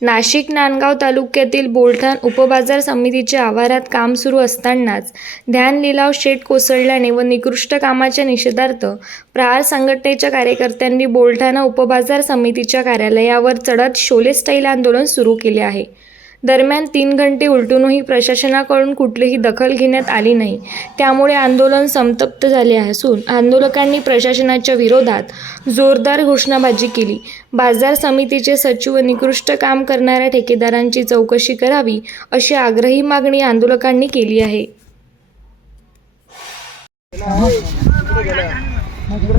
नाशिक नांदगाव तालुक्यातील बोलठाण उपबाजार समितीच्या आवारात काम सुरू असतानाच ध्यान लिलाव शेट कोसळल्याने व निकृष्ट कामाच्या निषेधार्थ प्रहार संघटनेच्या कार्यकर्त्यांनी बोलठाणा उपबाजार समितीच्या कार्यालयावर चढत शोले स्टाईल आंदोलन सुरू केले आहे. दरम्यान तीन घंटे उलटूनही प्रशासनाकडून कुठलीही दखल घेण्यात आली नाही. त्यामुळे आंदोलन संतप्त झाले असून आंदोलकांनी प्रशासनाच्या विरोधात जोरदार घोषणाबाजी केली. बाजार समितीचे सचिव निकृष्ट काम करणाऱ्या ठेकेदारांची चौकशी करावी अशी आग्रही मागणी आंदोलकांनी केली आहे.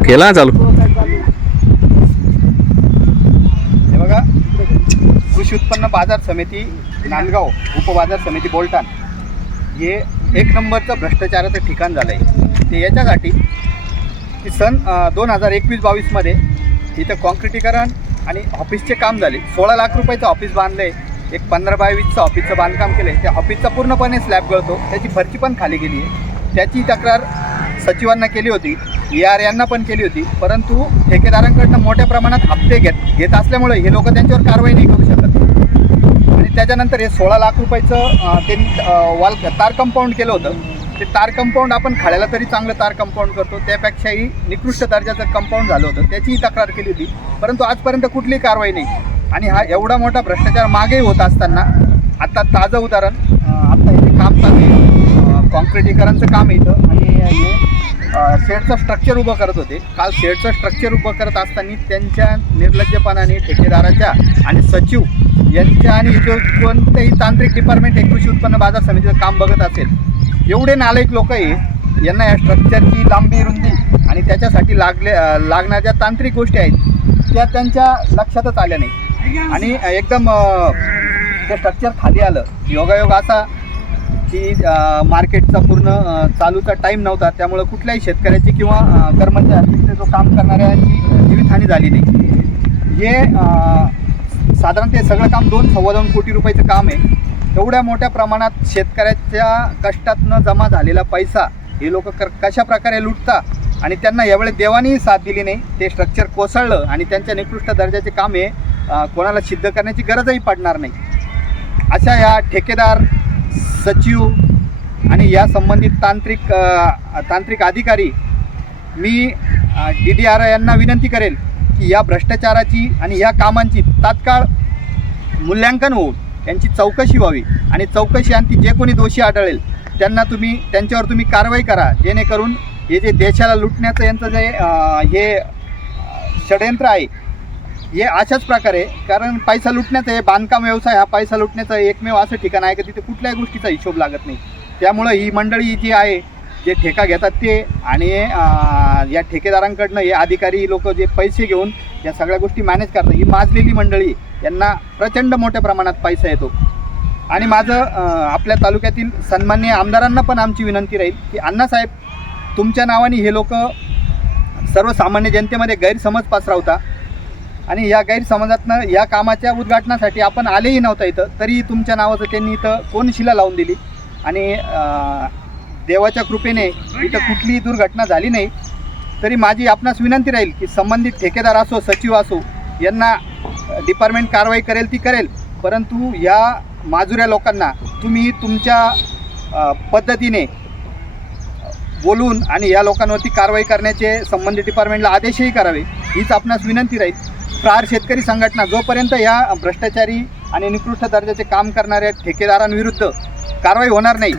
केला चालू हे बघा कृषी उत्पन्न बाजार समिती नांदगाव उपबाजार समिती बोलटाण हे एक नंबरचं भ्रष्टाचाराचं ठिकाण झालं आहे ते याच्यासाठी की सन दोन हजार एकवीस बावीसमध्ये इथं कॉन्क्रिटीकरण आणि ऑफिसचे काम झाले. सोळा लाख रुपयाचं ऑफिस बांधलं आहे एक पंधरा बावीसचं ऑफिसचं बांधकाम केलं आहे त्या ऑफिसचा पूर्णपणे स्लॅब गळतो. त्याची फरची पण खाली गेली आहे त्याची तक्रार सचिवांना केली होती. ई आर यांना पण केली होती. परंतु ठेकेदारांकडनं मोठ्या प्रमाणात हप्ते घेत घेत असल्यामुळे हे लोक त्यांच्यावर कारवाई नाही करू शकत. आणि त्याच्यानंतर हे सोळा लाख रुपयाचं त्यांनी ते वॉल तार कंपाऊंड केलं होतं. ते तार कंपाऊंड आपण खाड्याला तरी चांगलं तार कंपाऊंड करतो. त्यापेक्षाही निकृष्ट दर्जाचं कंपाऊंड झालं होतं. त्याचीही तक्रार केली होती. परंतु आजपर्यंत कुठलीही कारवाई नाही. आणि हा एवढा मोठा भ्रष्टाचार मागेही होत असताना आता ताजं उदाहरण आता इथे काम चालू आहे. कॉन्क्रिटीकरणचं काम आहे इथं. आणि हे शेडचं स्ट्रक्चर उभं करत होते. काल शेडचं स्ट्रक्चर उभं करत असताना त्यांच्या निर्लज्जपणाने ठेकेदाराच्या आणि सचिव यांच्या आणि जो कोणतंही तांत्रिक डिपार्टमेंट हे कृषी उत्पन्न बाजार समितीचं काम बघत असेल एवढे नालायक लोक आहे यांना या स्ट्रक्चरची लांबी रुंदी आणि त्याच्यासाठी लागले लागणाऱ्या ज्या तांत्रिक गोष्टी आहेत त्या त्यांच्या लक्षातच आल्या नाही आणि एकदम ते स्ट्रक्चर खाली आलं. योगायोग असा की मार्केटचा पूर्ण चालूचा टाईम नव्हता. त्यामुळं कुठल्याही शेतकऱ्याची किंवा कर्मचारी जो काम करणाऱ्यांची जीवितहानी झाली नाही. हे साधारण ते सगळं काम दोन सव्वा दोन कोटी रुपयाचं काम आहे. एवढ्या मोठ्या प्रमाणात शेतकऱ्याच्या कष्टातनं जमा झालेला पैसा हे लोक कर कशा प्रकारे लुटता आणि त्यांना यावेळेस देवानीही साथ दिली नाही ते स्ट्रक्चर कोसळलं आणि त्यांच्या निकृष्ट दर्जाचे काम हे कोणाला सिद्ध करण्याची गरजही पडणार नाही. अशा या ठेकेदार सचिव आणि या संबंधित तांत्रिक तांत्रिक अधिकारी मी डी डी आर यांना विनंती करेल की या भ्रष्टाचाराची आणि या कामांची तात्काळ मूल्यांकन होऊन त्यांची चौकशी व्हावी आणि चौकशी आणखी जे कोणी दोषी आढळेल त्यांना तुम्ही त्यांच्यावर तुम्ही कारवाई करा जेणेकरून हे जे देशाला लुटण्याचं यांचं जे हे षडयंत्र आहे हे अशाच प्रकारे कारण पैसा लुटण्याचं हे बांधकाम व्यवसाय हा पैसा लुटण्याचं एकमेव असं ठिकाण आहे की तिथे कुठल्याही गोष्टीचा हिशोब लागत नाही. त्यामुळं ही मंडळी जी आहे जे ठेका घेतात ते आणि या ठेकेदारांकडनं हे अधिकारी लोक जे पैसे घेऊन या सगळ्या गोष्टी मॅनेज करतात ही माजलेली मंडळी यांना प्रचंड मोठ्या प्रमाणात पैसा येतो. आणि माझं आपल्या तालुक्यातील सन्मान्य आमदारांना पण आमची विनंती राहील की अण्णासाहेब तुमच्या नावाने हे लोक सर्वसामान्य जनतेमध्ये गैरसमज पसरवता आणि या गैरसमजातनं या कामाच्या उद्घाटनासाठी आपण आलेही नव्हता इथं. तरी तुमच्या नावाचं त्यांनी इथं कोनशिला लावून दिली? आणि देवाच्या कृपेने इथं कुठलीही दुर्घटना झाली नाही. तरी माझी आपणास विनंती राहील की संबंधित ठेकेदार असो सचिव असो यांना डिपार्टमेंट कारवाई करेल ती करेल. परंतु या माजुऱ्या लोकांना तुम्ही तुमच्या पद्धतीने बोलून आणि या लोकांवरती कारवाई करण्याचे संबंधित डिपार्टमेंटला आदेशही करावे. हीच आपणास विनंती राहील. प्रहार शेतकरी संघटना जोपर्यंत या भ्रष्टाचारी आणि निकृष्ट दर्जाचे काम करणाऱ्या ठेकेदारांविरुद्ध कारवाई होणार नाही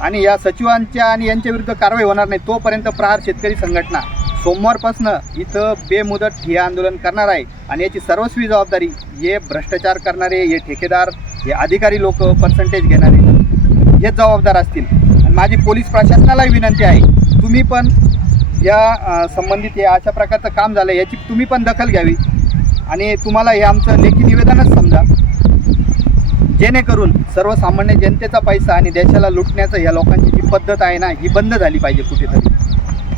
आणि या सचिवांच्या आणि यांच्या विरुद्ध कारवाई होणार नाही तोपर्यंत प्रहार शेतकरी संघटना सोमवारपासनं इथं बेमुदत ठिय्या आंदोलन करणार आहे. आणि याची सर्वस्वी जबाबदारी हे भ्रष्टाचार करणारे हे ठेकेदार हे अधिकारी लोक पर्सेंटेज घेणारे हेच जबाबदार असतील. आणि माझी पोलीस प्रशासनालाही विनंती आहे तुम्ही पण या संबंधित या अशा प्रकारचं काम झालं याची तुम्ही पण दखल घ्यावी. आणि तुम्हाला हे आमचं लेखी निवेदनच समजा. जेणेकरून सर्वसामान्य जनतेचा पैसा आणि देशाला लुटण्याचं या लोकांची जी पद्धत आहे ना ही बंद झाली पाहिजे कुठेतरी.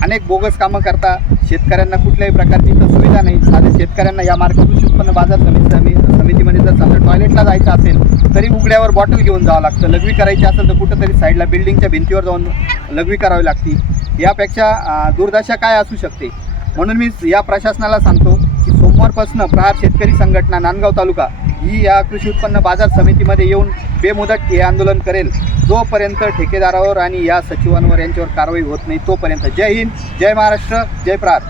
अनेक बोगस कामं करता शेतकऱ्यांना कुठल्याही प्रकारची इथं सुविधा नाही. साधे शेतकऱ्यांना या मार्ग कृषी उत्पन्न बाजार समिती समितीमध्ये जर समजा टॉयलेटला जायचं असेल तरी उघड्यावर बॉटल घेऊन जावं लागतं. लघवी करायची असेल तर कुठंतरी साईडला बिल्डिंगच्या भिंतीवर जाऊन लघवी करावी लागती. यापेक्षा दुर्दशा काय असू शकते? म्हणून मी या प्रशासनाला सांगतो की सोमवारपासून प्रहार शेतकरी संघटना नांदगाव तालुका ही या कृषी उत्पन्न बाजार समितीमध्ये येऊन बेमुदत हे आंदोलन करेल. जोपर्यंत ठेकेदारावर आणि या सचिवांवर यांच्यावर कारवाई होत नाही तोपर्यंत जय हिंद जय महाराष्ट्र जय प्रार